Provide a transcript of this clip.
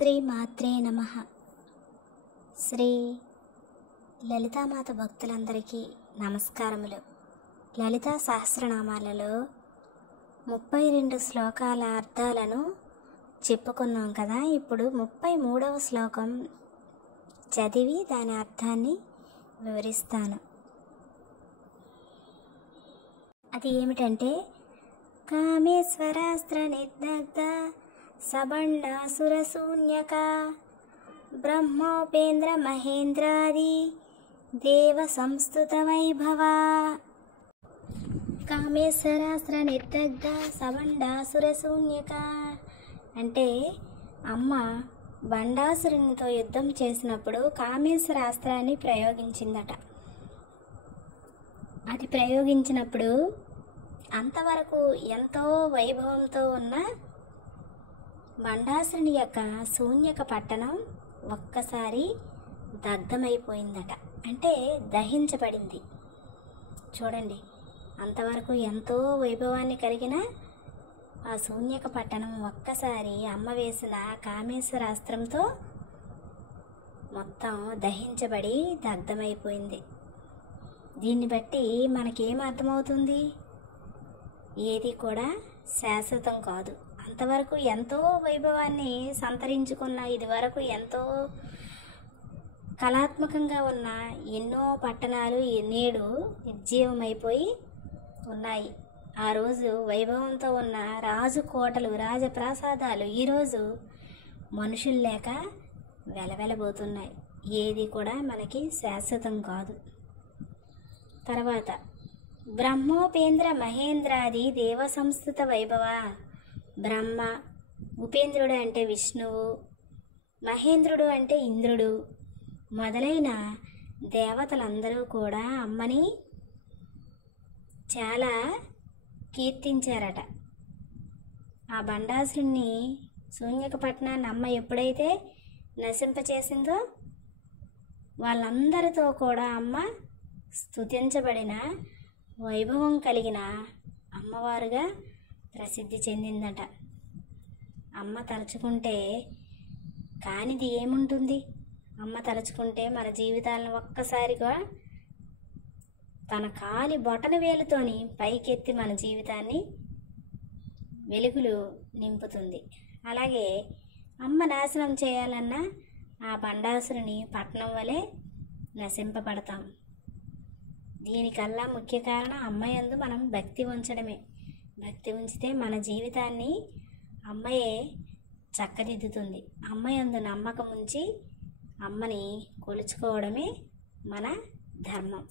శ్రీ మాత్రే నమః. శ్రీ లలితామాత భక్తులందరికీ నమస్కారములు. లలితా సహస్రనామాలలో 32 శ్లోకాల అర్థాలను చెప్పుకున్నాం కదా. ఇప్పుడు 33వ శ్లోకం చదివి దాని అర్థాన్ని వివరిస్తాను. అది ఏమిటంటే, కామేశ్వరాస్త్ర నిర్దగ్ధ సబండాసురశూన్యక బ్రహ్మోపేంద్ర మహేంద్రాది దేవ సంస్తుత వైభవ. కామేశ్వరాస్త్ర నిర్దగ్ధ సబండాసురశూన్యక అంటే అమ్మ బండాసురునితో యుద్ధం చేసినప్పుడు కామేశ్వరాస్త్రాన్ని ప్రయోగించిందట. అది ప్రయోగించినప్పుడు అంతవరకు ఎంతో వైభవంతో ఉన్న బండాసురుని యొక్క శూన్యక పట్టణం ఒక్కసారి దగ్ధమైపోయిందట. అంటే దహించబడింది. చూడండి, అంతవరకు ఎంతో వైభవాన్ని కలిగిన ఆ శూన్యక పట్టణం ఒక్కసారి అమ్మ వేసిన కామేశ్వరాస్త్రంతో మొత్తం దహించబడి దగ్ధమైపోయింది. దీన్ని బట్టి మనకేం అర్థమవుతుంది? ఏది కూడా శాశ్వతం కాదు. అంతవరకు ఎంతో వైభవాన్ని సంతరించుకున్న, ఇది వరకు ఎంతో కళాత్మకంగా ఉన్న ఎన్నో పట్టణాలు నేడు నిర్జీవమైపోయి ఉన్నాయి. ఆ రోజు వైభవంతో ఉన్న రాజు కోటలు, రాజప్రాసాదాలు ఈరోజు మనుషులు లేక వెలవెలబోతున్నాయి. ఏది కూడా మనకి శాశ్వతం కాదు. తర్వాత బ్రహ్మోపేంద్ర మహేంద్రాది దేవ సంస్థుత వైభవ. బ్రహ్మ, ఉపేంద్రుడు అంటే విష్ణువు, మహేంద్రుడు అంటే ఇంద్రుడు మొదలైన దేవతలందరూ కూడా అమ్మని చాలా కీర్తించారట. ఆ బండాసురుణ్ణి శూన్యక పట్టణాన్ని అమ్మ ఎప్పుడైతే నశింపచేసిందో వాళ్ళందరితో కూడా అమ్మ స్తుతించబడిన వైభవం కలిగిన అమ్మవారుగా ప్రసిద్ధి చెందిందట. అమ్మ తలుచుకుంటే కానిది ఏముంటుంది? అమ్మ తలుచుకుంటే మన జీవితాలను ఒక్కసారిగా తన కాలి బొటన వేలుతోని పైకెత్తి మన జీవితాన్ని వెలుగులు నింపుతుంది. అలాగే అమ్మ నాశనం చేయాలన్నా ఆ బండాసురుని పట్టణం వలె నశింపబడతాం. దీనికల్లా ముఖ్య కారణం అమ్మ యందు మనం భక్తి ఉంచడమే. భక్తి ఉంచితే మన జీవితాన్ని అమ్మయే చక్కదిద్దుతుంది. అమ్మ యందు నమ్మకం ఉంచి అమ్మని కొలుచుకోవడమే మన ధర్మం.